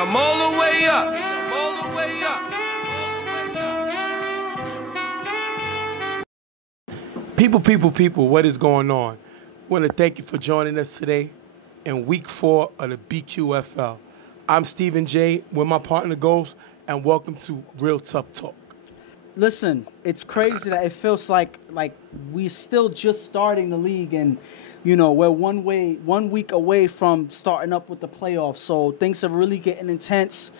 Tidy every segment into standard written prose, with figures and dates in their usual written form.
I'm all the way up. I'm all the way up. People, what is going on? I want to thank you for joining us today in week 4 of the BQFL. I'm Stephen J. with my partner Ghost, and welcome to Real Tough Talk. Listen, it's crazy that it feels like we're still just starting the league, and you know we're 1 week away from starting up with the playoffs. So things are really getting intense.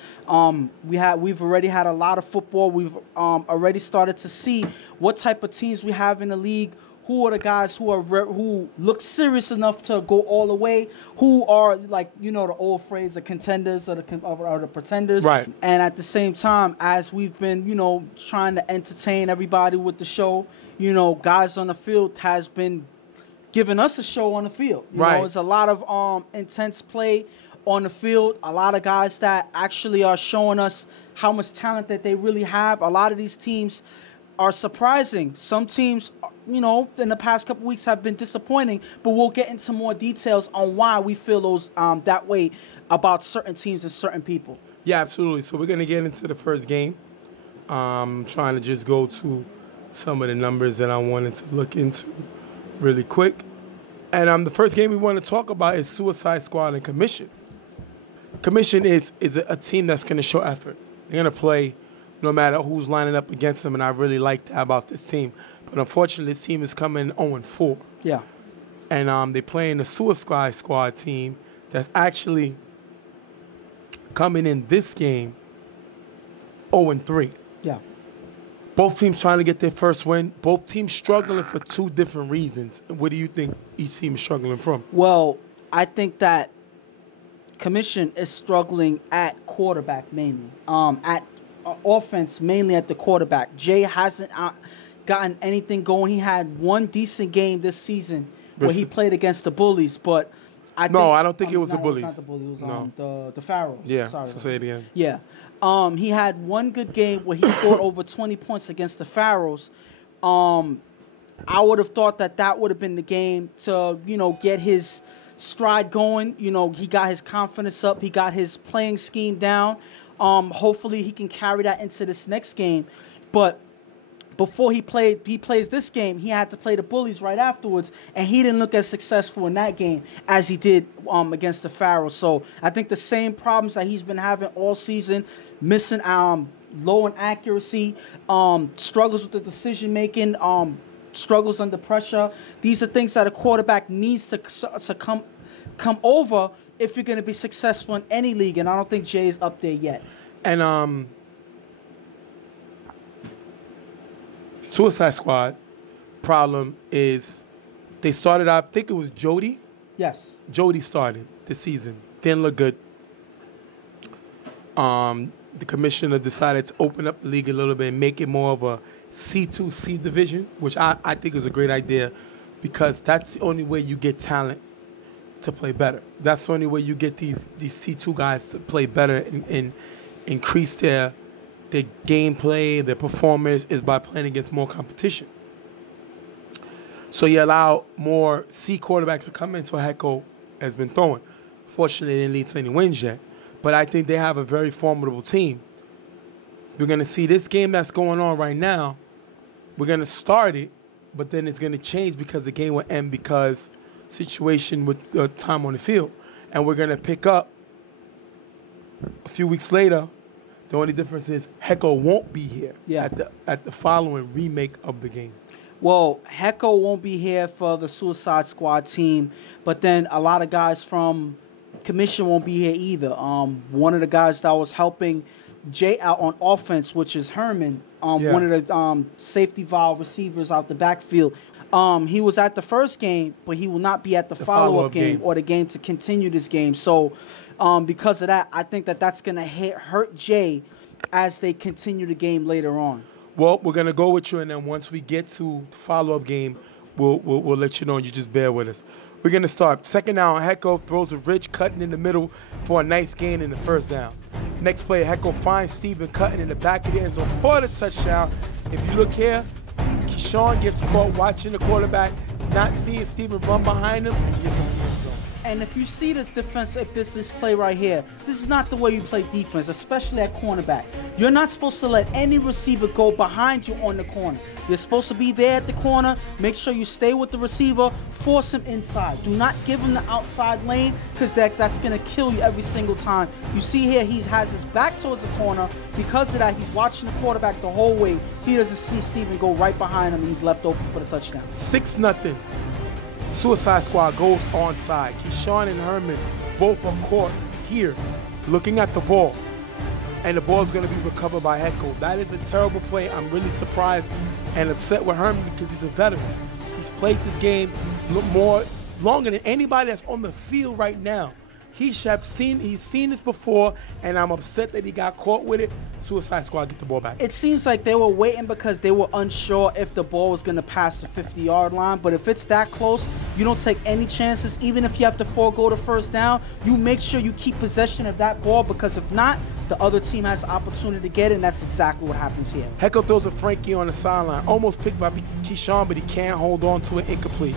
We've already had a lot of football. We've already started to see what type of teams we have in the league. Who are the guys who look serious enough to go all the way? Who are, like, you know, the old phrase, the contenders or the pretenders? Right. And at the same time, as we've been, you know, trying to entertain everybody with the show, you know, guys on the field has been giving us a show on the field. You know, it's a lot of intense play on the field. A lot of guys that actually are showing us how much talent that they really have. A lot of these teams are surprising. Some teams, you know, in the past couple weeks have been disappointing, but we'll get into more details on why we feel those that way about certain teams and certain people. Yeah, absolutely. So we're going to get into the first game. Trying to just go to some of the numbers that I wanted to look into really quick. And the first game we want to talk about is Suicide Squad and Commission. Commission is a team that's going to show effort. They're going to play no matter who's lining up against them, and I really like that about this team. But unfortunately, this team is coming 0-4. Yeah. And they're playing the Suicide Squad team that's actually coming in this game 0-3. Yeah. Both teams trying to get their first win. Both teams struggling for 2 different reasons. What do you think each team is struggling from? Well, I think that Commission is struggling at quarterback mainly. At offense, mainly at the quarterback. Jay hasn't gotten anything going. He had one decent game this season where he played against the Bullies, but I don't think it was the Bullies. It was not the Bullies. It was the Pharaohs. Yeah, sorry. So say it again. Yeah. He had one good game where he scored over 20 points against the Pharaohs. I would have thought that would have been the game to, you know, get his stride going. You know, he got his confidence up. He got his playing scheme down. Hopefully he can carry that into this next game. But before he plays this game, he had to play the Bullies right afterwards, and he didn't look as successful in that game as he did against the Pharaohs. So I think the same problems that he's been having all season, missing low in accuracy, struggles with the decision making, struggles under pressure. These are things that a quarterback needs to come over if you're going to be successful in any league, and I don't think Jay is up there yet. And Suicide Squad problem is they started out, I think it was Jody. Yes. Jody started this season. Didn't look good. The commissioner decided to open up the league a little bit and make it more of a C2C division, which I think is a great idea because that's the only way you get talent to play better. That's the only way you get these C2 guys to play better and increase their gameplay, their performance is by playing against more competition. So you allow more C quarterbacks to come in, so Hecko has been throwing. Fortunately, it didn't lead to any wins yet. But I think they have a very formidable team. We're going to see this game that's going on right now. We're going to start it, but then it's going to change because the game will end because situation with time on the field. And we're going to pick up a few weeks later. The only difference is Hecko won't be here at the following remake of the game. Well, Hecko won't be here for the Suicide Squad team, but then a lot of guys from Commission won't be here either. One of the guys that was helping Jay out on offense, which is Herman, one of the safety valve receivers out the backfield. He was at the first game, but he will not be at the follow-up game or the game to continue this game. So because of that, I think that's going to hurt Jay as they continue the game later on. Well, we're going to go with you, and then once we get to the follow-up game, we'll let you know, and you just bear with us. We're going to start. Second down, Hecko throws a Rich cutting in the middle for a nice gain in the first down. Next play, Hecko finds Steven cutting in the back of the end zone for the touchdown. If you look here, Keyshawn gets caught watching the quarterback, not seeing Steven run behind him, and gets him in the end zone. And if you see this defense, if this play right here, this is not the way you play defense, especially at cornerback. You're not supposed to let any receiver go behind you on the corner. You're supposed to be there at the corner. Make sure you stay with the receiver. Force him inside. Do not give him the outside lane, because that's going to kill you every single time. You see here, he has his back towards the corner. Because of that, he's watching the quarterback the whole way. He doesn't see Steven go right behind him, and he's left open for the touchdown. 6-0. Suicide Squad goes onside. Keyshawn and Herman both are caught here looking at the ball. And the ball is going to be recovered by Heckel. That is a terrible play. I'm really surprised and upset with Herman because he's a veteran. He's played this game longer than anybody that's on the field right now. He's seen this before, and I'm upset that he got caught with it. Suicide Squad get the ball back. It seems like they were waiting because they were unsure if the ball was going to pass the 50-yard line. But if it's that close, you don't take any chances. Even if you have to forego the first down, you make sure you keep possession of that ball, because if not, the other team has the opportunity to get it, and that's exactly what happens here. Heckel throws a Frankie on the sideline. Almost picked by Keyshawn, but he can't hold on to it. Incomplete.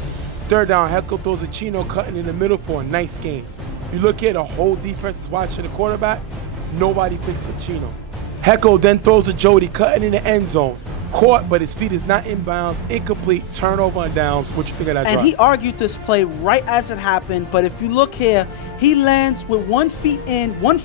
Third down, Heckel throws a Chino cutting in the middle for a nice gain. You look here, the whole defense is watching the quarterback. Nobody picks up Chino. Heckel then throws a Jody cutting in the end zone. Caught, but his feet is not inbounds. Incomplete. Turnover on downs. What you think of that drive? And he argued this play right as it happened. But if you look here, he lands with 1 foot in, 1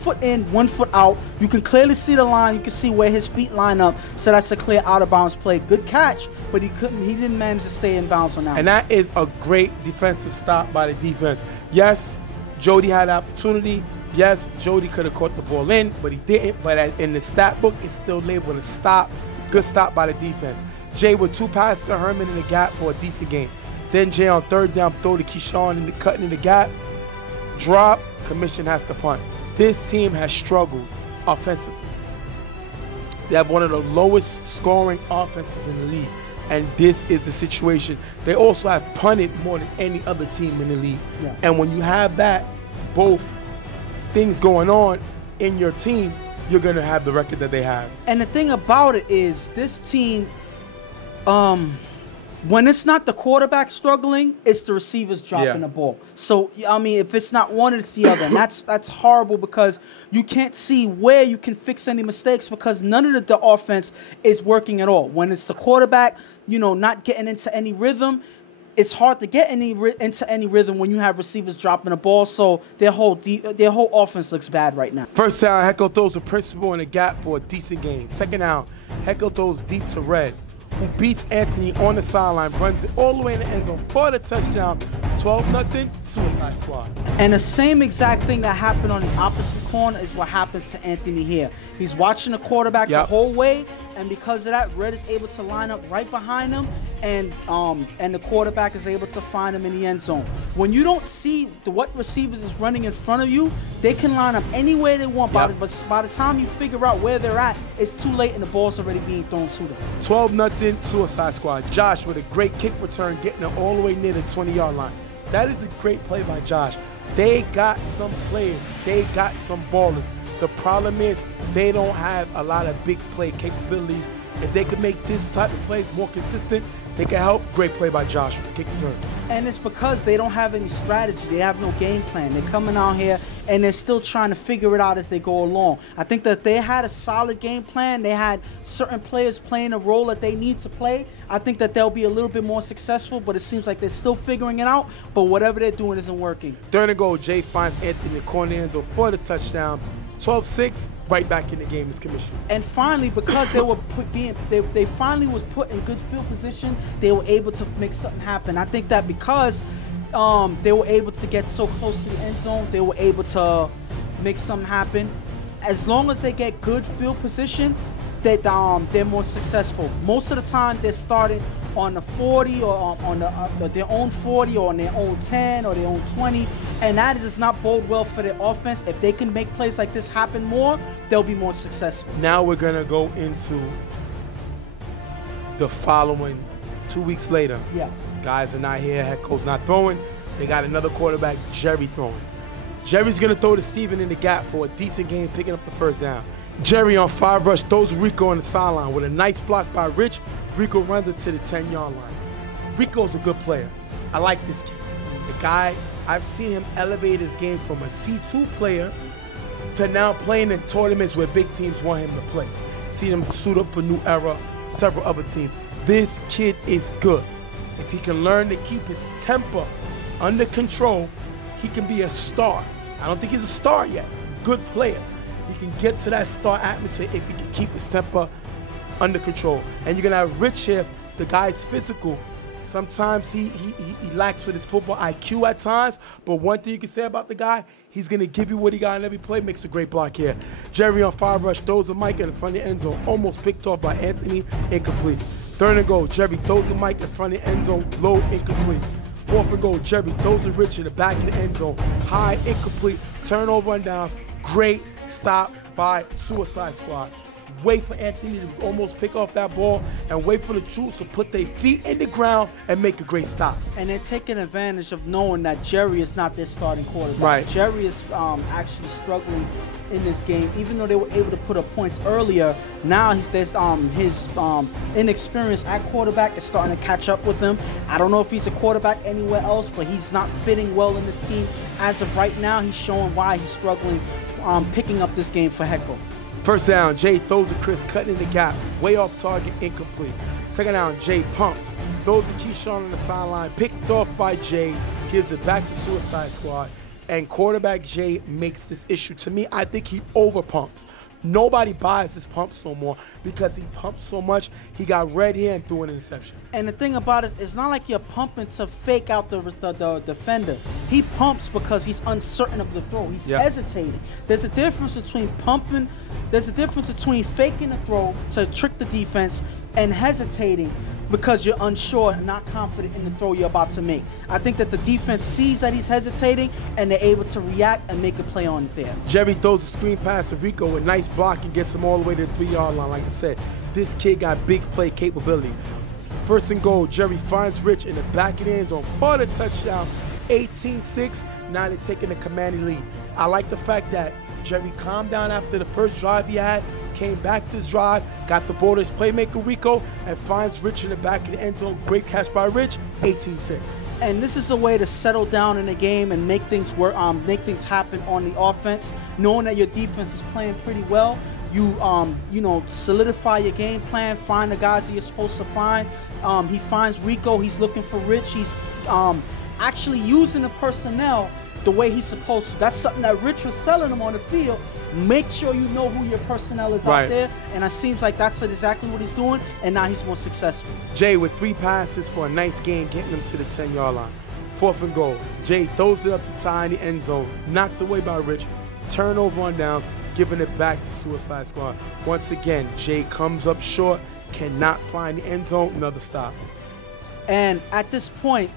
foot out. You can clearly see the line. You can see where his feet line up. So that's a clear out of bounds play. Good catch, but he didn't manage to stay in bounds on that. And that is a great defensive stop by the defense. Yes, Jody had opportunity. Yes, Jody could have caught the ball in, but he didn't. But in the stat book, it's still labeled a stop. Good stop by the defense. Jay with 2 passes to Herman in the gap for a decent game. Then Jay on third down, throw to Keyshawn cutting in the gap. Drop, Commission has to punt. This team has struggled offensively. They have one of the lowest scoring offenses in the league. And this is the situation. They also have punted more than any other team in the league. Yeah. And when you have that, both things going on in your team, you're going to have the record that they have. And the thing about it is, this team, when it's not the quarterback struggling, it's the receivers dropping the ball. So, I mean, if it's not one, it's the other. And that's horrible, because you can't see where you can fix any mistakes, because none of the offense is working at all. When it's the quarterback, not getting into any rhythm, it's hard to get into any rhythm when you have receivers dropping the ball. So their whole offense looks bad right now. First down, Heckel throws the principal in the gap for a decent gain. Second down, Heckel throws deep to Red, who beats Anthony on the sideline, runs it all the way in the end zone for the touchdown. 12-0, Suicide Squad. And the same exact thing that happened on the opposite corner is what happens to Anthony here. He's watching the quarterback the whole way, and because of that, Red is able to line up right behind him, and the quarterback is able to find him in the end zone. When you don't see what receivers is running in front of you, they can line up anywhere they want, but by the time you figure out where they're at, it's too late and the ball's already being thrown to them. 12-0, Suicide Squad. Josh with a great kick return, getting it all the way near the 20-yard line. That is a great play by Josh. They got some players. They got some ballers. The problem is they don't have a lot of big play capabilities. If they could make this type of plays more consistent, they can help. Great play by Josh with the kick return. And it's because they don't have any strategy. They have no game plan. They're coming out here and they're still trying to figure it out as they go along. I think that they had a solid game plan. They had certain players playing a role that they need to play. I think that they'll be a little bit more successful, but it seems like they're still figuring it out. But whatever they're doing isn't working. Third and goal, Jay finds Anthony in the corner end zone for the touchdown. 12-6, right back in the game as Commission. And finally, because they were they finally was put in good field position, they were able to make something happen. I think that because they were able to get so close to the end zone, they were able to make something happen. As long as they get good field position, they're more successful. Most of the time, they're starting on the 40 or on their own 40 or on their own 10 or their own 20, and that does not bode well for their offense. If they can make plays like this happen more, they'll be more successful. Now we're going to go into the following 2 weeks later. Yeah. Guys are not here. Head coach not throwing. They got another quarterback, Jerry, throwing. Jerry's going to throw to Steven in the gap for a decent game, picking up the first down. Jerry on 5 rush throws Rico on the sideline with a nice block by Rich. Rico runs it to the 10-yard line. Rico's a good player. I like this kid. The guy I've seen him elevate his game from a C2 player to now playing in tournaments where big teams want him to play. Seen him suit up for New Era, several other teams. This kid is good. If he can learn to keep his temper under control, he can be a star. I don't think he's a star yet. Good player. He can get to that star atmosphere if he can keep his temper under control. And you're going to have Rich here. The guy's physical. Sometimes he lacks with his football IQ at times, but one thing you can say about the guy, he's going to give you what he got in every play, makes a great block here. Jerry on 5 rush, throws a Mike in front of the end zone, almost picked off by Anthony, incomplete. 3rd and goal, Jerry throws a Mike in front of the end zone, low, incomplete. 4th and goal, Jerry throws a Rich in the back of the end zone, high, incomplete, turnover and downs, great stop by Suicide Squad. Wait for Anthony to almost pick off that ball and wait for the troops to put their feet in the ground and make a great stop. And they're taking advantage of knowing that Jerry is not their starting quarterback. Right. Jerry is actually struggling in this game. Even though they were able to put up points earlier, now his inexperience at quarterback is starting to catch up with him. I don't know if he's a quarterback anywhere else, but he's not fitting well in this team. As of right now, he's showing why he's struggling picking up this game for Heckle. 1st down, Jay throws to Chris, cutting in the gap, way off target, incomplete. 2nd down, Jay pumps, throws to Keyshawn on the sideline, picked off by Jay, gives it back to Suicide Squad, and quarterback Jay makes this issue. To me, I think he over pumps. Nobody buys his pumps no more because he pumps so much. He got red here and threw an interception. And the thing about it, it's not like you're pumping to fake out the defender. He pumps because he's uncertain of the throw. He's hesitating. There's a difference between pumping. There's a difference between faking the throw to trick the defense and hesitating because you're unsure and not confident in the throw you're about to make. I think that the defense sees that he's hesitating and they're able to react and make a play on it there. Jerry throws a screen pass to Rico with nice block and gets him all the way to the 3-yard line. Like I said, this kid got big play capability. 1st and goal, Jerry finds Rich in the back of the end zone for the touchdown, 18-6. Now they're taking the commanding lead. I like the fact that Jerry calmed down after the first drive he had, came back this drive, got the ball to his playmaker Rico, and finds Rich in the back of the end zone. Great catch by Rich, 18-6. And this is a way to settle down in the game and make things work, make things happen on the offense. Knowing that your defense is playing pretty well, you solidify your game plan, find the guys that you're supposed to find. He finds Rico, he's looking for Rich, he's actually using the personnel the way he's supposed to. That's something that Rich was telling him on the field. Make sure you know who your personnel is out there, and it seems like that's exactly what he's doing, and now he's more successful. Jay with 3 passes for a nice game, getting him to the 10-yard line. 4th and goal. Jay throws it up to Ty in the end zone, knocked away by Rich, turnover on downs, giving it back to Suicide Squad. Once again, Jay comes up short, cannot find the end zone, another stop. And at this point,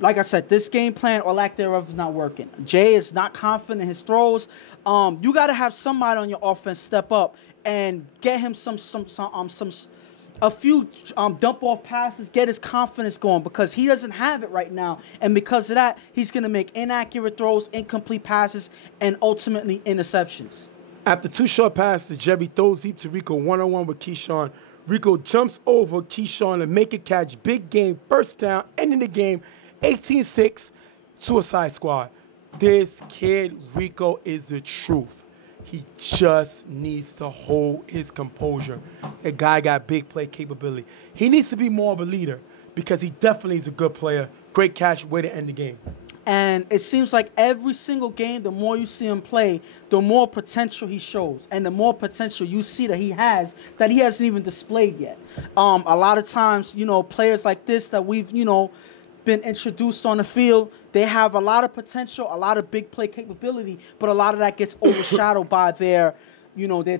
like I said, this game plan or lack thereof is not working. Jay is not confident in his throws. You got to have somebody on your offense step up and get him a few dump off passes, get his confidence going, because he doesn't have it right now. And because of that, he's going to make inaccurate throws, incomplete passes, and ultimately interceptions. After 2 short passes, Jerry throws deep to Rico, one-on-one with Keyshawn. Rico jumps over Keyshawn to make a catch. Big game, 1st down, ending the game. 18-6, Suicide Squad. This kid, Rico, is the truth. He just needs to hold his composure. That guy got big play capability. He needs to be more of a leader because he definitely is a good player. Great catch, way to end the game. And it seems like every single game, the more you see him play, the more potential he shows. And the more potential you see that he hasn't even displayed yet. A lot of times, players like this that we've, been introduced on the field, they have a lot of potential, a lot of big play capability, but a lot of that gets overshadowed by their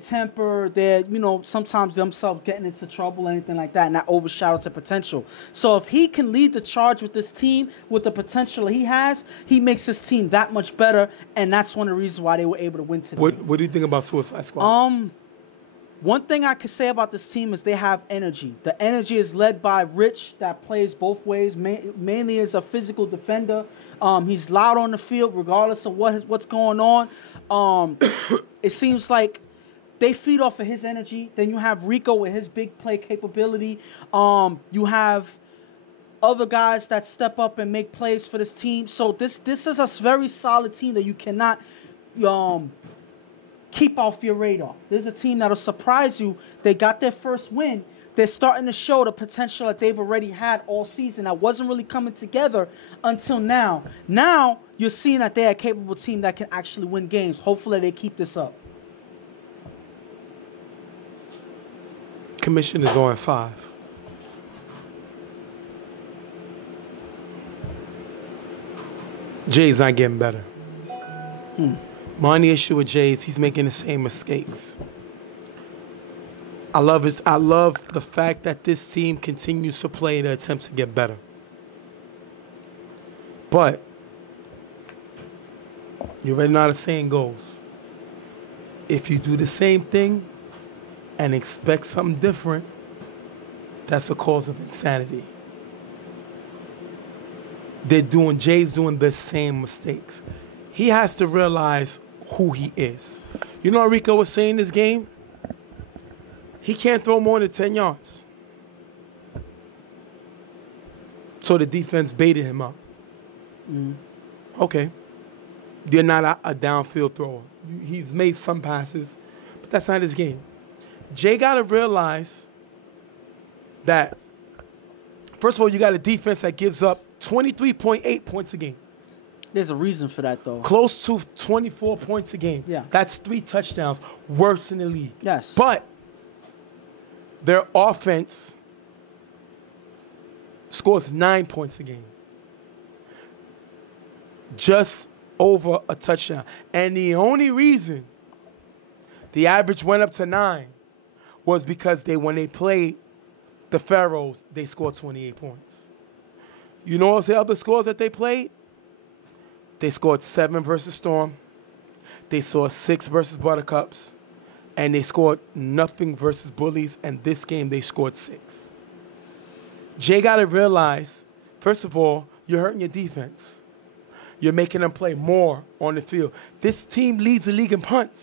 temper, their, sometimes themselves getting into trouble, anything like that, and that overshadows the potential. So if he can lead the charge with this team, with the potential he has, he makes his team that much better, and that's one of the reasons why they were able to win today. What do you think about Suicide Squad? One thing I could say about this team is they have energy. The energy is led by Rich, that plays both ways, mainly as a physical defender. He's loud on the field regardless of what's going on. It seems like they feed off of his energy. Then you have Rico with his big play capability. You have other guys that step up and make plays for this team. So this is a very solid team that you cannot keep off your radar. There's a team that'll surprise you. They got their first win. They're starting to show the potential that they've already had all season that wasn't really coming together until now. Now you're seeing that they're a capable team that can actually win games. Hopefully they keep this up. Commission is 0-5. Jay's not getting better. My only issue with Jay is he's making the same mistakes. I love the fact that this team continues to play in the attempts to get better. But you already know how the saying goes. If you do the same thing and expect something different, that's a cause of insanity. Jay's doing the same mistakes. He has to realize who he is. You know what Rico was saying this game? He can't throw more than 10 yards. So the defense baited him up. Okay. You're not a downfield thrower. He's made some passes, but that's not his game. Jay got to realize that, first of all, you got a defense that gives up 23.8 points a game. There's a reason for that, though. Close to 24 points a game. Yeah. That's 3 touchdowns, worse in the league. Yes. But their offense scores 9 points a game. Just over a touchdown. And the only reason the average went up to 9 was because when they played the Pharaohs, they scored 28 points. You know what's the other scores that they played? They scored 7 versus Storm. They scored 6 versus Buttercups. And they scored nothing versus Bullies. And this game, they scored 6. Jay got to realize, first of all, you're hurting your defense. You're making them play more on the field. This team leads the league in punts.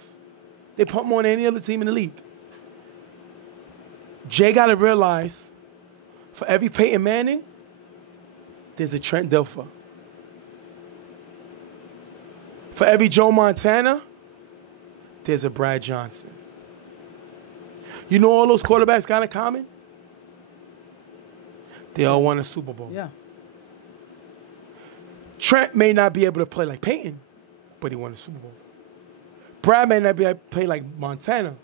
They punt more than any other team in the league. Jay got to realize, for every Peyton Manning, there's a Trent Dilfer. For every Joe Montana, there's a Brad Johnson. You know all those quarterbacks got in common? They all won a Super Bowl. Yeah. Trent may not be able to play like Peyton, but he won a Super Bowl. Brad may not be able to play like Montana,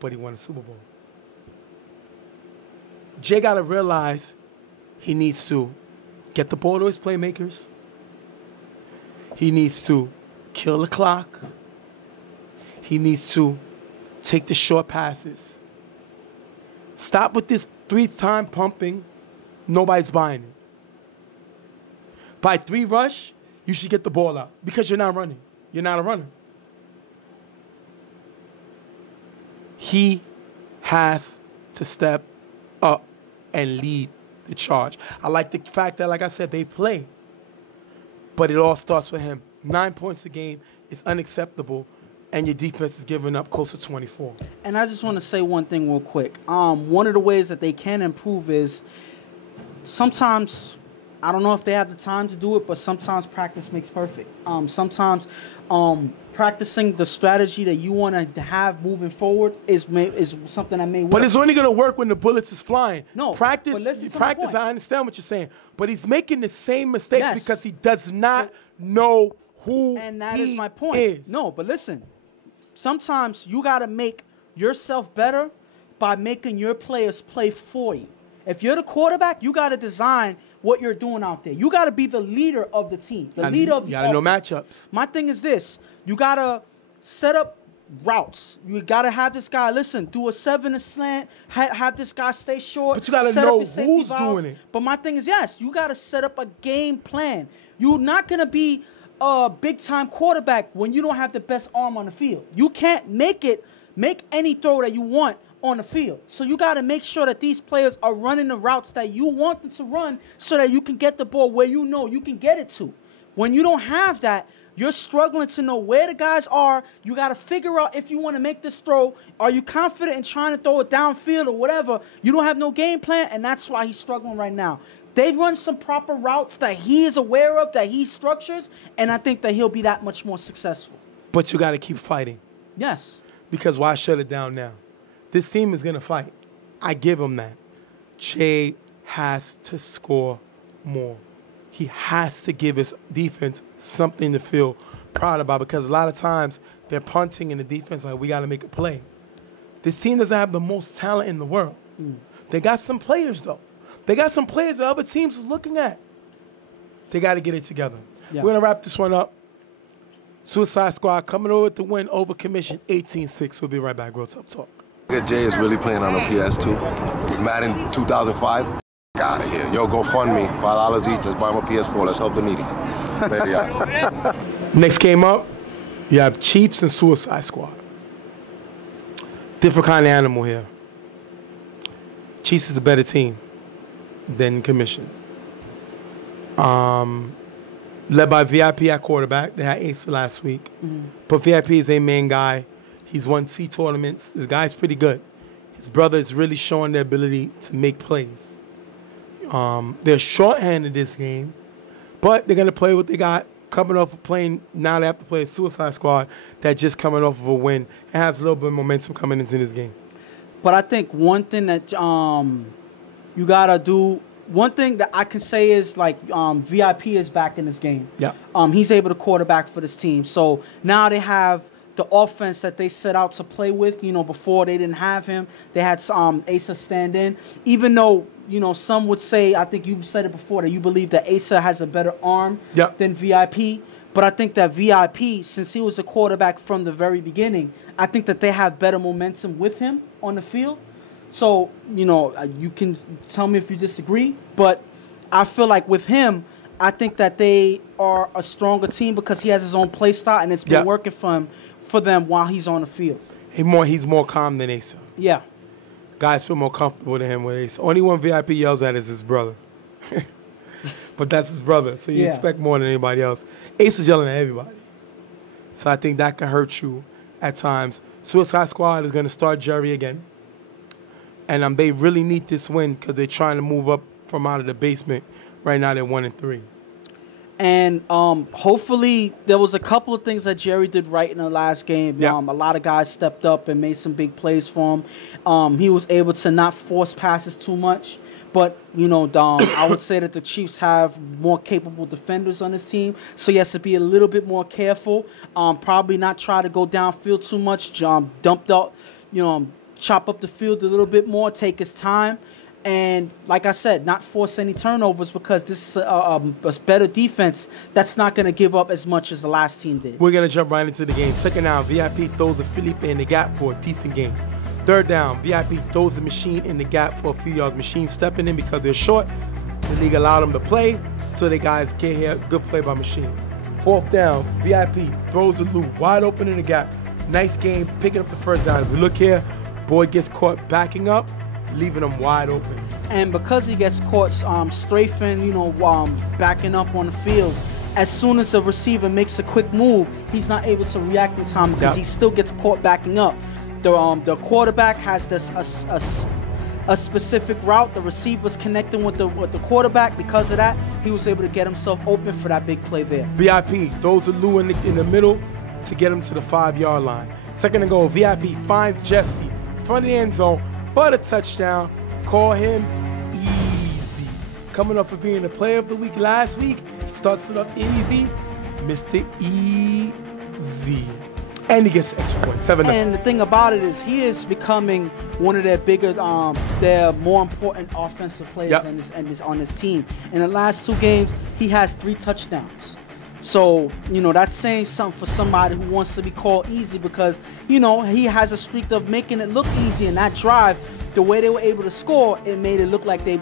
but he won a Super Bowl. Jay got to realize he needs to get the ball to his playmakers. He needs to kill the clock. He needs to take the short passes. Stop with this 3-time pumping. Nobody's buying it. By 3 rush, you should get the ball out because you're not running. You're not a runner. He has to step up and lead the charge. I like the fact that, like I said, they play. But it all starts with him. 9 points a game is unacceptable, and your defense is giving up close to 24. And I just want to say one thing real quick. One of the ways that they can improve is sometimes, I don't know if they have the time to do it, but sometimes practice makes perfect. Sometimes practicing the strategy that you want to have moving forward is something that may work. But it's only going to work when the bullets is flying. No, practice. but listen to my Practice. point. I understand what you're saying, but he's making the same mistakes Yes. because he does not know who And that he is my point. is. No, but listen. Sometimes you got to make yourself better by making your players play for you. If you're the quarterback, you got to design what you're doing out there. You got to be the leader of the team, the leader of the You got to know matchups. My thing is this. You got to set up routes. You got to have this guy, listen, do a 7 slant, have this guy stay short. But you got to set up know your safety who's valves. doing it. But my thing is, yes, you got to set up a game plan. You're not going to be a big-time quarterback when you don't have the best arm on the field. You can't make any throw that you want on the field. So you got to make sure that these players are running the routes that you want them to run so that you can get the ball where you know you can get it to. When you don't have that, You're struggling to know where the guys are. You got to figure out if you want to make this throw. Are you confident in trying to throw it downfield or whatever? You don't have no game plan, and that's why he's struggling right now. They've run some proper routes that he is aware of, that he structures, and I think that he'll be that much more successful. But you got to keep fighting. Yes. Because why shut it down now? This team is going to fight. I give him that. Jay has to score more. He has to give his defense something to feel proud about, because a lot of times they're punting in the defense like, we got to make a play. This team doesn't have the most talent in the world. They got some players, though. They got some players that other teams is looking at. They got to get it together. Yeah. We're going to wrap this one up. Suicide Squad coming over with the win over Commission 18-6. We'll be right back. Real Tough Talk. Jay is really playing on a PS2. It's Madden 2005. Out of here. Yo, go fund me. $5 each. Let's buy him a PS4. Let's help the needy. Maybe Next game up, you have Chiefs and Suicide Squad. Different kind of animal here. Chiefs is a better team than Commission. Led by VIP at quarterback. They had Asa last week. But VIP is a main guy. He's won C tournaments. This guy's pretty good. His brother is really showing their ability to make plays. They're shorthanded this game, but they're going to play what they got coming off of playing. Now they have to play a Suicide Squad that just coming off of a win and has a little bit of momentum coming into this game. But I think one thing that you got to do, one thing that I can say is like VIP is back in this game. Yeah. He's able to quarterback for this team. So now they have the offense that they set out to play with. Before they didn't have him. They had Asa stand in. Even though, some would say, I think you've said it before, that you believe that Asa has a better arm than VIP. But I think that VIP, since he was a quarterback from the very beginning, I think that they have better momentum with him on the field. So, you can tell me if you disagree. But I feel like with him, I think that they are a stronger team because he has his own play style, and it's been working for them while he's on the field. He's more calm than Asa. Yeah. Guys feel more comfortable than him with Asa. Only one VIP yells at is his brother. But that's his brother, so you expect more than anybody else. Asa's yelling at everybody. So I think that can hurt you at times. Suicide Squad is going to start Jerry again. And they really need this win because they're trying to move up from out of the basement. Right now they're 1-3. And hopefully there was a couple of things that Jerry did right in the last game. Yeah. A lot of guys stepped up and made some big plays for him. He was able to not force passes too much. But, I would say that the Chiefs have more capable defenders on this team. So he has to be a little bit more careful. Probably not try to go downfield too much. Dump out, chop up the field a little bit more, take his time. And like I said, not force any turnovers because this is a better defense that's not going to give up as much as the last team did. We're going to jump right into the game. Second down, VIP throws the Felipe in the gap for a decent game. Third down, VIP throws the machine in the gap for a few yards. Machine stepping in because they're short. The league allowed them to play, so the guys can't hear. Good play by Machine. Fourth down, VIP throws the loop wide open in the gap. Nice game, picking up the first down. If we look here, boy gets caught backing up, leaving him wide open. And because he gets caught strafing, backing up on the field, as soon as the receiver makes a quick move, he's not able to react in time because he still gets caught backing up. The quarterback has this a specific route. The receiver's connecting with the quarterback. Because of that, he was able to get himself open for that big play there. VIP throws the Lou in the middle to get him to the 5-yard line. Second and goal, VIP finds Jesse in front of the end zone for the touchdown. Call him easy. Coming up for being the player of the week last week, starts it up easy, Mr. Easy. And he gets an extra point, 7-0. And the thing about it is he is becoming one of their bigger, their more important offensive players on this team. In the last 2 games, he has 3 touchdowns. So, that's saying something for somebody who wants to be called easy because, he has a streak of making it look easy. And that drive, the way they were able to score, it made it look like they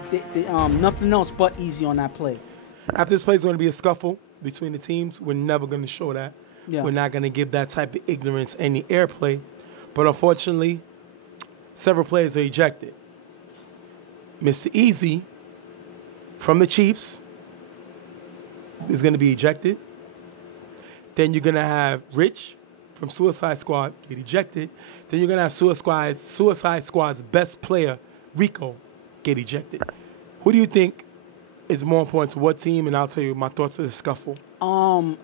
nothing else but easy on that play. After this play is going to be a scuffle between the teams. We're never going to show that. Yeah. We're not going to give that type of ignorance any airplay. But unfortunately, several players are ejected. Mr. Easy from the Chiefs is going to be ejected. Then you're going to have Rich from Suicide Squad get ejected. Then you're going to have Suicide Squad's best player, Rico, get ejected. Who do you think is more important to what team? And I'll tell you my thoughts of the scuffle.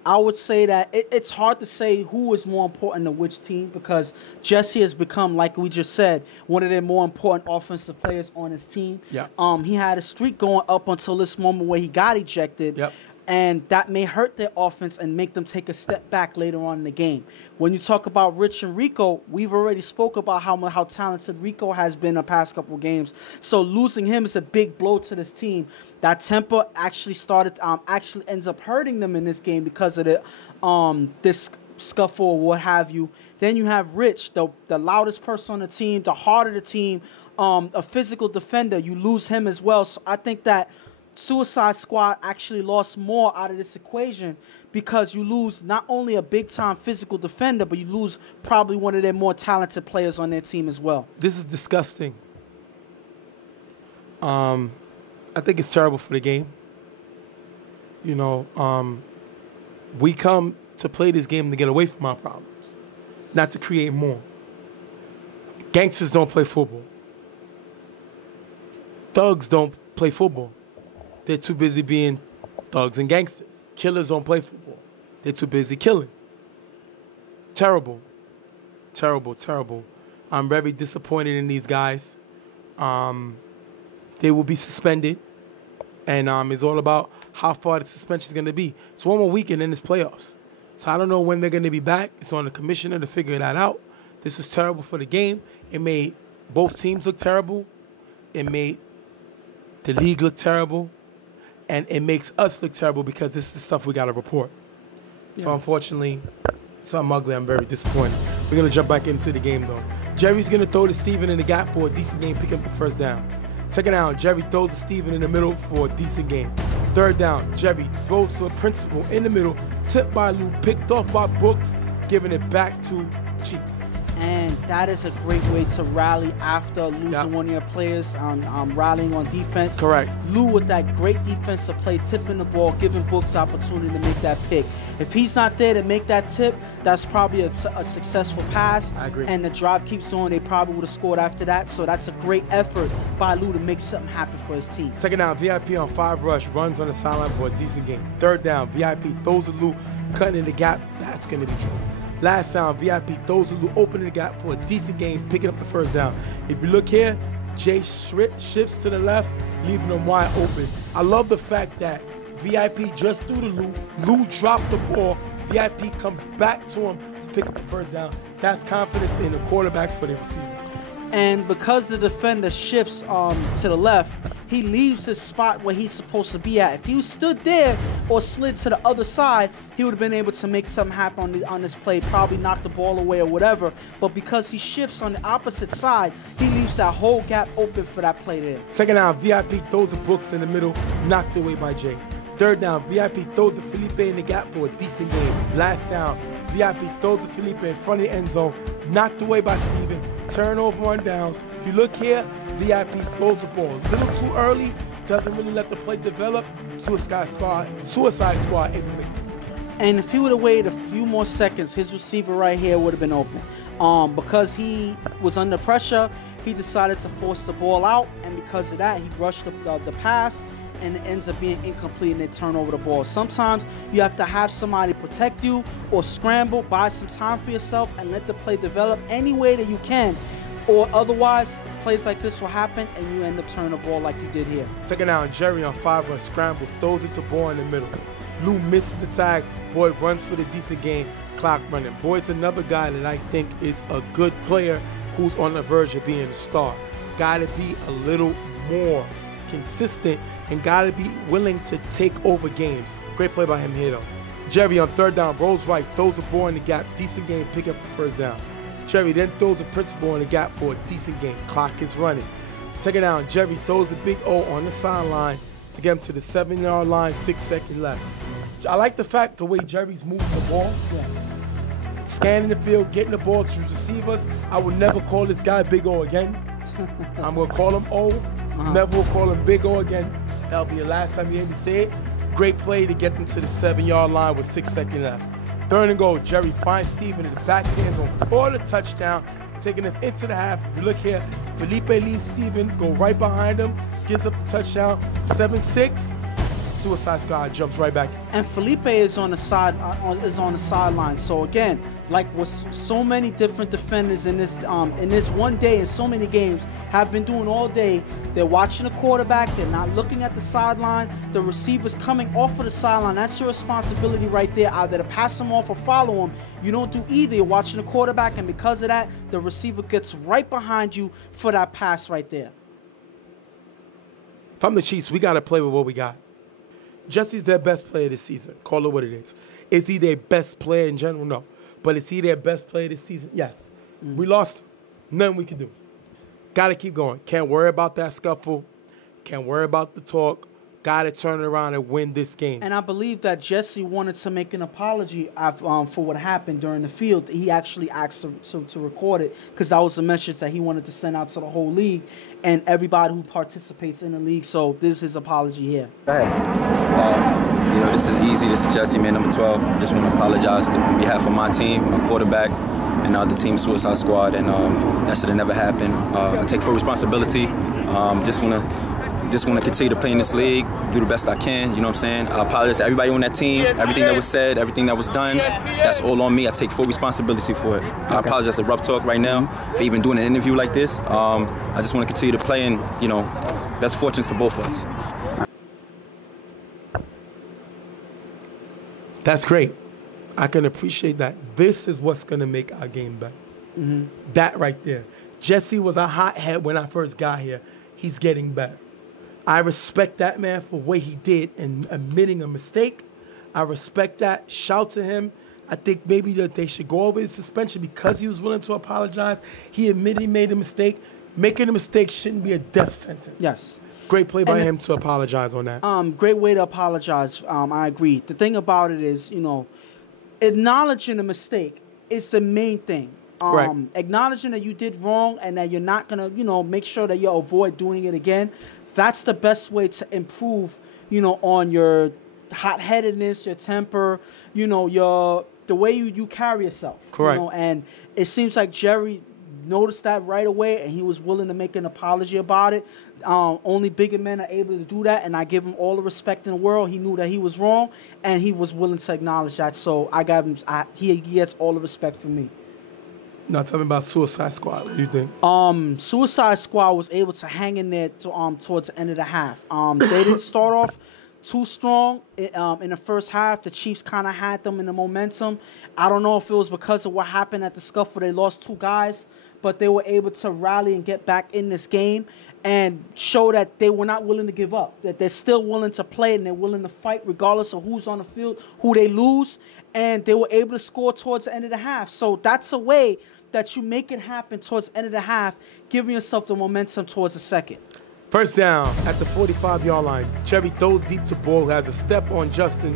I would say that it's hard to say who is more important to which team because Jesse has become, like we just said, one of the more important offensive players on his team. Yeah. He had a streak going up until this moment where he got ejected. Yep. And that may hurt their offense and make them take a step back later on in the game. When you talk about Rich and Rico, we've already spoke about how talented Rico has been the past couple of games. So losing him is a big blow to this team. That temper actually ends up hurting them in this game because of this scuffle or what have you. Then you have Rich, the loudest person on the team, the heart of the team, a physical defender. You lose him as well. So I think that Suicide Squad actually lost more out of this equation because you lose not only a big-time physical defender, but you lose probably one of their more talented players on their team as well. This is disgusting. I think it's terrible for the game. You know, we come to play this game to get away from our problems, not to create more. Gangsters don't play football. Thugs don't play football. They're too busy being thugs and gangsters. Killers don't play football. They're too busy killing. Terrible. Terrible, terrible. I'm very disappointed in these guys. They will be suspended. And it's all about how far the suspension is going to be. It's one more weekend in this playoffs. So I don't know when they're going to be back. It's on the commissioner to figure that out. This was terrible for the game. It made both teams look terrible. It made the league look terrible. And it makes us look terrible because this is stuff we got to report. Yeah. So, unfortunately, something ugly. I'm very disappointed. We're going to jump back into the game, though. Jerry's going to throw to Steven in the gap for a decent game, pick up the first down. Second down, Jerry throws to Steven in the middle for a decent game. Third down, Jerry throws to a principal in the middle, tipped by Lou, picked off by Brooks, giving it back to Chiefs. And that is a great way to rally after losing one of your players, rallying on defense. Correct. Lou with that great defensive play, tipping the ball, giving Brooks opportunity to make that pick. If he's not there to make that tip, that's probably a successful pass. I agree. And the drive keeps on. They probably would have scored after that. So that's a great effort by Lou to make something happen for his team. Second down, VIP on 5 rush, runs on the sideline for a decent game. Third down, VIP throws to Lou, cutting in the gap. That's going to be trouble. Last down, VIP throws to Lou, opening the gap for a decent game, picking up the first down. If you look here, Jay shifts to the left, leaving him wide open. I love the fact that VIP just threw to Lou. Lou dropped the ball. VIP comes back to him to pick up the first down. That's confidence in the quarterback for the receiver. And because the defender shifts to the left, he leaves his spot where he's supposed to be at. If he stood there or slid to the other side, he would have been able to make something happen on this play, probably knock the ball away or whatever. But because he shifts on the opposite side, he leaves that whole gap open for that play there. Second down, VIP throws the Brooks in the middle, knocked away by Jay. Third down, VIP throws to Felipe in the gap for a decent game. Last down, VIP throws to Felipe in front of the end zone, knocked away by Steven. Turnover on downs. If you look here, VIP throws the ball a little too early, doesn't really let the play develop. Suicide Squad in the mix. And if he would have waited a few more seconds, his receiver right here would have been open. Because he was under pressure, he decided to force the ball out, and because of that, he rushed the pass, and it ends up being incomplete, and they turn over the ball. Sometimes you have to have somebody protect you or scramble, buy some time for yourself, and let the play develop any way that you can. Or otherwise, plays like this will happen, and you end up turning the ball like you did here. Second down, Jerry on 5 run scrambles, throws it to Boyd in the middle. Lou misses the tag. Boyd runs for the decent game. Clock running. Boyd's another guy that I think is a good player who's on the verge of being a star. Got to be a little more consistent and got to be willing to take over games. Great play by him here, though. Jerry on third down, rolls right, throws the ball in the gap. Decent game, pick up the first down. Jerry then throws a principal in the gap for a decent game. Clock is running. Second down, Jerry throws a big O on the sideline to get him to the 7-yard line, 6 seconds left. I like the fact the way Jerry's moving the ball. Yeah. Scanning the field, getting the ball to receivers. I would never call this guy Big O again. I'm going to call him O. Never will call him Big O again. That'll be the last time you hear me say it. Great play to get them to the 7-yard line with 6 seconds left. 3rd and goal. Jerry finds Steven in the back end zone for the touchdown, taking us into the half. If you look here, Felipe leaves Steven, go right behind him, gives up the touchdown, 7-6. Suicide Squad jumps right back. And Felipe is on the sideline. So again, like with so many different defenders in this one day, and so many games have been doing all day, they're watching the quarterback. They're not looking at the sideline. The receiver's coming off of the sideline. That's your responsibility right there. Either to pass him off or follow him. You don't do either. You're watching the quarterback, and because of that, the receiver gets right behind you for that pass right there. If I'm the Chiefs, we got to play with what we got. Jesse's their best player this season. Call it what it is. Is he their best player in general? No. But is he their best player this season? Yes. We lost. Nothing we can do. Got to keep going. Can't worry about that scuffle. Can't worry about the talk. Got to turn it around and win this game. And I believe that Jesse wanted to make an apology for what happened during the field. He actually asked to record it because that was a message that he wanted to send out to the whole league and everybody who participates in the league. So this is his apology here. This is easy. This is Jesse, man, number 12. I just want to apologize on behalf of my team, my quarterback, and the team Suicide Squad. And that should have never happened. I take full responsibility. Just want to continue to play in this league, do the best I can, you know what I'm saying? I apologize to everybody on that team, everything that was said, everything that was done, that's all on me. I take full responsibility for it. I apologize to Rough Talk right now for even doing an interview like this. I just want to continue to play and, best fortunes to both of us. That's great. I can appreciate that. This is what's going to make our game better. That right there. Jesse was a hothead when I first got here. He's getting better. I respect that man for what he did and admitting a mistake. I respect that. Shout to him. I think maybe that they should go over his suspension because he was willing to apologize. He admitted he made a mistake. Making a mistake shouldn't be a death sentence. Yes. Great play by him to apologize on that. Great way to apologize. I agree. The thing about it is, acknowledging a mistake is the main thing. Right. Acknowledging that you did wrong and that you're not going to, make sure that you avoid doing it again. That's the best way to improve, on your hot-headedness, your temper, the way you carry yourself. Correct. And it seems like Jerry noticed that right away, and he was willing to make an apology about it. Only bigger men are able to do that, and I give him all the respect in the world. He knew that he was wrong, and he was willing to acknowledge that. So I got him. He gets all the respect from me. Now tell me about Suicide Squad. What do you think? Suicide Squad was able to hang in there towards the end of the half. They didn't start off too strong in the first half. The Chiefs kind of had them in the momentum. I don't know if it was because of what happened at the scuffle. They lost 2 guys, but they were able to rally and get back in this game and show that they were not willing to give up, that they're still willing to play and they're willing to fight regardless of who's on the field, who they lose, and they were able to score towards the end of the half. So that's a way that you make it happen towards the end of the half, giving yourself the momentum towards the second. First down at the 45-yard line. Jerry throws deep to Ball, who has a step on Justin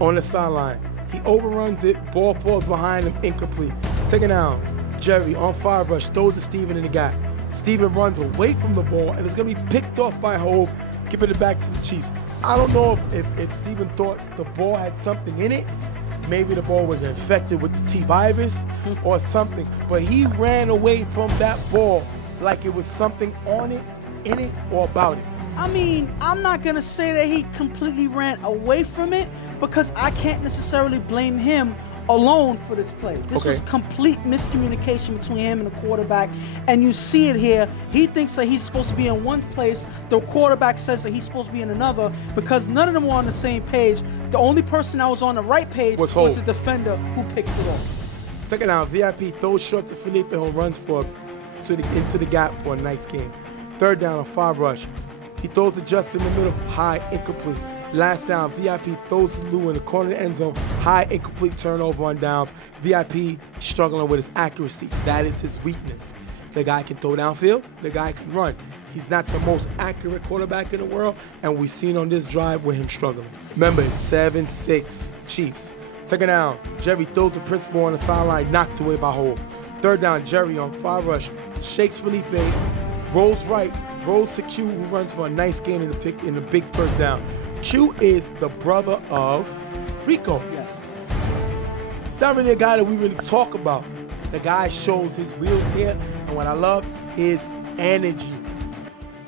on the sideline. He overruns it. Ball falls behind him, incomplete. Second down. Jerry on 5 rush, throws to Steven in the gap. Steven runs away from the ball, and it's going to be picked off by Hove, giving it back to the Chiefs. I don't know if Steven thought the ball had something in it. Maybe the ball was infected with the T-virus or something. But he ran away from that ball like it was something on it, in it, or about it. I mean, I'm not going to say that he completely ran away from it because I can't necessarily blame him alone for this play. This was complete miscommunication between him and the quarterback, and you see it here. He thinks that he's supposed to be in one place. The quarterback says that he's supposed to be in another because none of them were on the same page. The only person that was on the right page was the defender who picked it off. Second down, VIP throws short to Felipe, who runs into the gap for a nice game. Third down, a 5 rush. He throws to Justin in the middle, high, incomplete. Last down, VIP throws to Lou in the corner of the end zone, high, incomplete turnover on downs. VIP struggling with his accuracy. That is his weakness. The guy can throw downfield. The guy can run. He's not the most accurate quarterback in the world, and we've seen on this drive with him struggling. Remember, 7-6 Chiefs. Second down, Jerry throws the principal on the sideline, knocked away by Hole. Third down, Jerry on 5 rush, shakes Felipe, rolls right, rolls to Q, who runs for a nice gain in the big first down. Q is the brother of Rico. not really a guy that we really talk about. The guy shows his wheels here, and what I love is energy.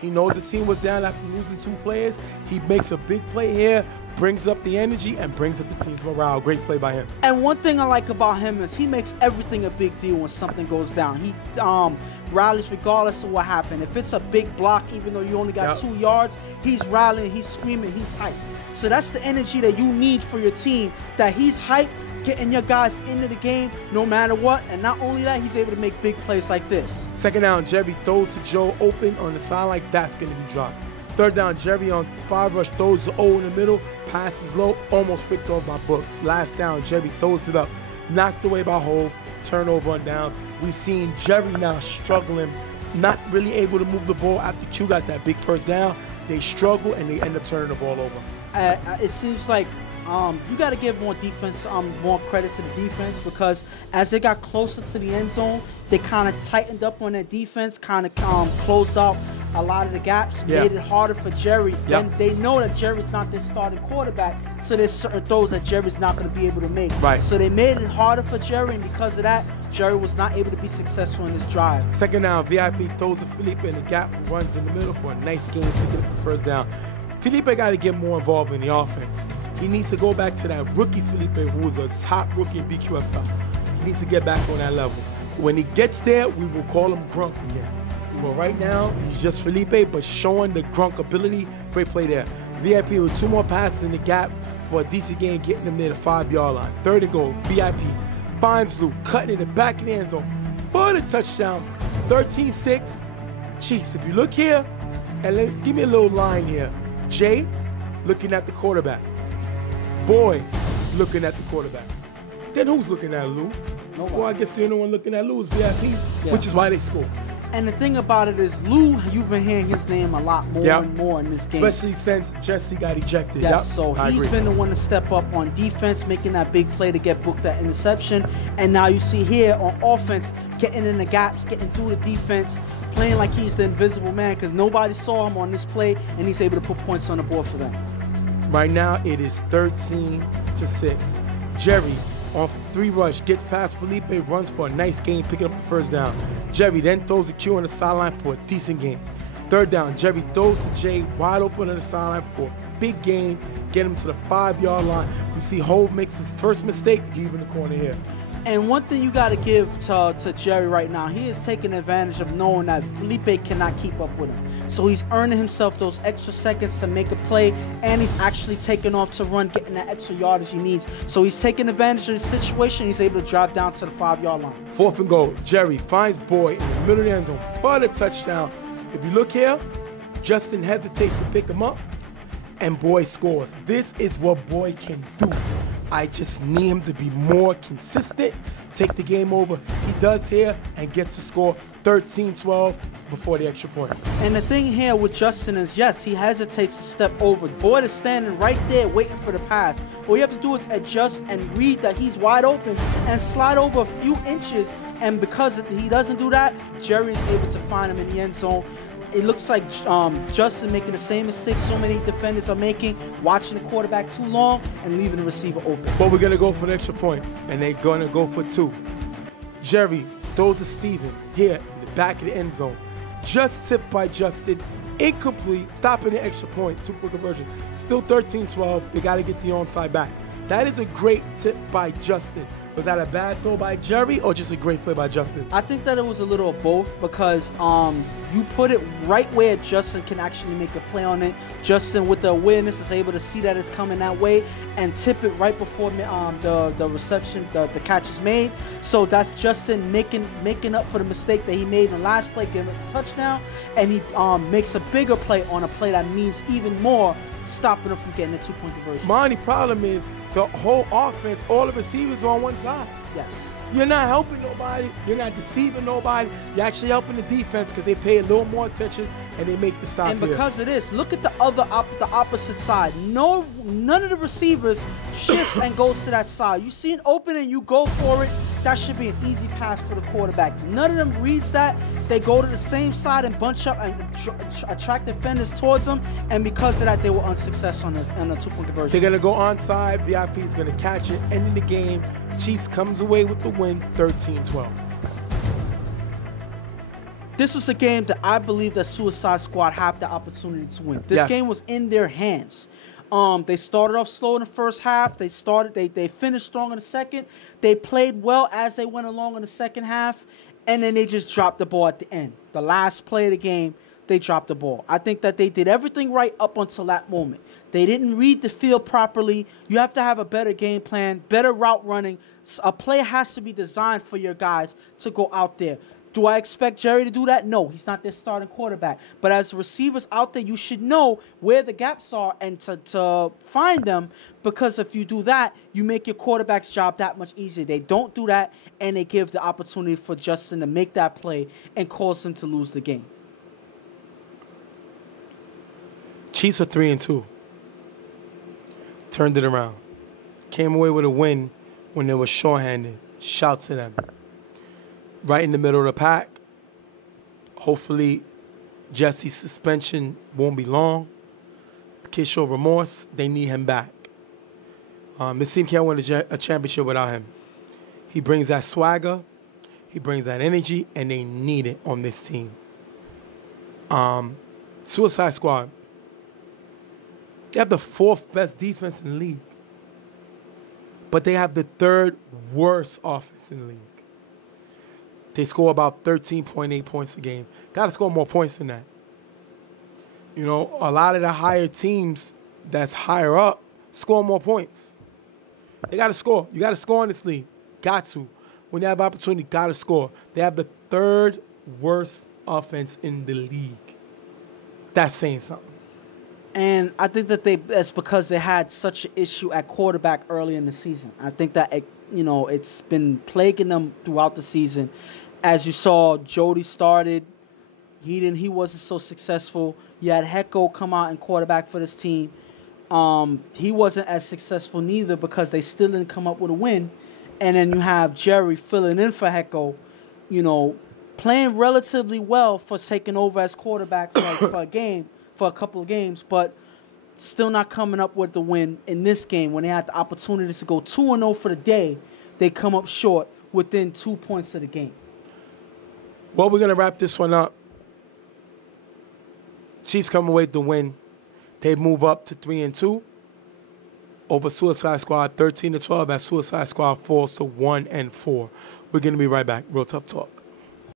He knows the team was down after losing 2 players. He makes a big play here, brings up the energy, and brings up the team's morale. Great play by him. And one thing I like about him is he makes everything a big deal when something goes down. He rallies regardless of what happened. If it's a big block, even though you only got 2 yards, he's rallying, he's screaming, he's hyped. So that's the energy that you need for your team, that he's hyped, getting your guys into the game no matter what. And not only that, he's able to make big plays like this. Second down, Jerry throws to Joe open on the sideline. That's going to be dropped. Third down, Jerry on 5 rush throws to O in the middle. Passes low, almost picked off by Brooks. Last down, Jerry throws it up. Knocked away by Hove. Turnover on downs. We've seen Jerry now struggling, not really able to move the ball after Q got that big first down. They struggle and they end up turning the ball over. It seems like you got to give more defense, more credit to the defense, because as they got closer to the end zone, they kind of tightened up on their defense, kind of closed out a lot of the gaps, made it harder for Jerry. And they know that Jerry's not their starting quarterback, so there's certain throws that Jerry's not going to be able to make. Right. So they made it harder for Jerry, and because of that, Jerry was not able to be successful in this drive. Second down, VIP throws to Felipe in the gap, runs in the middle for a nice game, picking up the first down. Felipe got to get more involved in the offense. He needs to go back to that rookie Felipe, who was a top rookie in BQFL. He needs to get back on that level. When he gets there, we will call him Grunk again. But right now, he's just Felipe, but showing the Grunk ability. Great play there. VIP with 2 more passes in the gap for a decent game, getting him near the 5-yard line. Third and goal, VIP finds Luke, cutting in the back of the end zone for the touchdown. 13-6. Chiefs, if you look here, and give me a little line here. Jay looking at the quarterback. Boy looking at the quarterback. Then who's looking at Lou? Well, I guess the only one looking at Lou is VIP, which is why they scored. And the thing about it is, Lou, you've been hearing his name a lot more and more in this game. Especially since Jesse got ejected. So he's been the one to step up on defense, making that big play to get booked that interception. And now you see here on offense, getting in the gaps, getting through the defense, playing like he's the invisible man, because nobody saw him on this play, and he's able to put points on the board for them. Right now, it is 13-6. Jerry, on 3 rush, gets past Felipe, runs for a nice gain, picking up the first down. Jerry then throws a Q on the sideline for a decent gain. Third down, Jerry throws to Jay, wide open on the sideline for a big gain, get him to the 5-yard line. We see Hove makes his first mistake, leaving the corner here. And one thing you got to give to Jerry right now, he is taking advantage of knowing that Felipe cannot keep up with him. So he's earning himself those extra seconds to make a play, and he's actually taking off to run, getting that extra yardage he needs. So he's taking advantage of the situation. He's able to drive down to the 5-yard line. 4th and goal. Jerry finds Boy in the middle of the end zone for the touchdown. If you look here, Justin hesitates to pick him up, and Boy scores. This is what Boy can do. I just need him to be more consistent, take the game over. He does here and gets the score 13-12 before the extra point. And the thing here with Justin is, yes, he hesitates to step over. Boyd is standing right there waiting for the pass. All you have to do is adjust and read that he's wide open and slide over a few inches. And because he doesn't do that, Jerry is able to find him in the end zone. It looks like Justin making the same mistakes so many defenders are making, watching the quarterback too long and leaving the receiver open. But we're going to go for an extra point, and they're going to go for 2. Jerry throws to Steven here in the back of the end zone. Just tipped by Justin, incomplete, stopping the extra point, 2-point conversion. Still 13-12, they got to get the onside back. That is a great tip by Justin. Was that a bad throw by Jerry or just a great play by Justin? I think that it was a little of both, because you put it right where Justin can actually make a play on it. Justin, with the awareness, is able to see that it's coming that way and tip it right before the reception, the catch is made. So that's Justin making up for the mistake that he made in the last play, giving it the touchdown, and he makes a bigger play on a play that means even more, stopping him from getting the 2-point conversion. My only problem is the whole offense, all the receivers are on one side. Yes. You're not helping nobody. You're not deceiving nobody. You're actually helping the defense because they pay a little more attention and they make the stop. And because of this, look at the opposite side. None of the receivers shifts and goes to that side. You see an opening, you go for it. that should be an easy pass for the quarterback. None of them reads that. They go to the same side and bunch up and attract defenders towards them, and because of that, they were unsuccessful on the two-point conversion. They're going to go onside. VIP is going to catch it. Ending the game. Chiefs comes away with the win, 13-12. This was a game that I believe that Suicide Squad had the opportunity to win. This game was in their hands. They started off slow in the first half. They finished strong in the second. They played well as they went along in the second half, and then they just dropped the ball at the end. The last play of the game, they dropped the ball. I think that they did everything right up until that moment. They didn't read the field properly. You have to have a better game plan, better route running. A play has to be designed for your guys to go out there. Do I expect Jerry to do that? No, he's not their starting quarterback. But as receivers out there, you should know where the gaps are and to find them, because if you do that, you make your quarterback's job that much easier. They don't do that, and they give the opportunity for Justin to make that play and cause him to lose the game. Chiefs are 3-2. Turned it around. Came away with a win when they were shorthanded. Shout to them. Right in the middle of the pack. Hopefully, Jesse's suspension won't be long. The kid showed remorse. They need him back. This team can't win a championship without him. He brings that swagger. He brings that energy, and they need it on this team. Suicide Squad. They have the 4th best defense in the league. But they have the 3rd worst offense in the league. They score about 13.8 points a game. Got to score more points than that. You know, a lot of the higher teams that's higher up score more points. They got to score. You got to score in this league. Got to. When you have opportunity, got to score. They have the 3rd worst offense in the league. That's saying something. And I think that that's because they had such an issue at quarterback early in the season. I think that, it's been plaguing them throughout the season. As you saw, Jody started. He wasn't so successful. You had Hecko come out and quarterback for this team. He wasn't as successful neither because they still didn't come up with a win. And then you have Jerry filling in for Hecko, playing relatively well for taking over as quarterback for a couple of games, but still not coming up with the win in this game when they had the opportunity to go 2-0 for the day. They come up short within 2 points of the game. Well, we're going to wrap this one up. Chiefs come away with the win. They move up to 3-2 over Suicide Squad, 13-12, as Suicide Squad falls to 1-4. We're going to be right back. Real Tough Talk.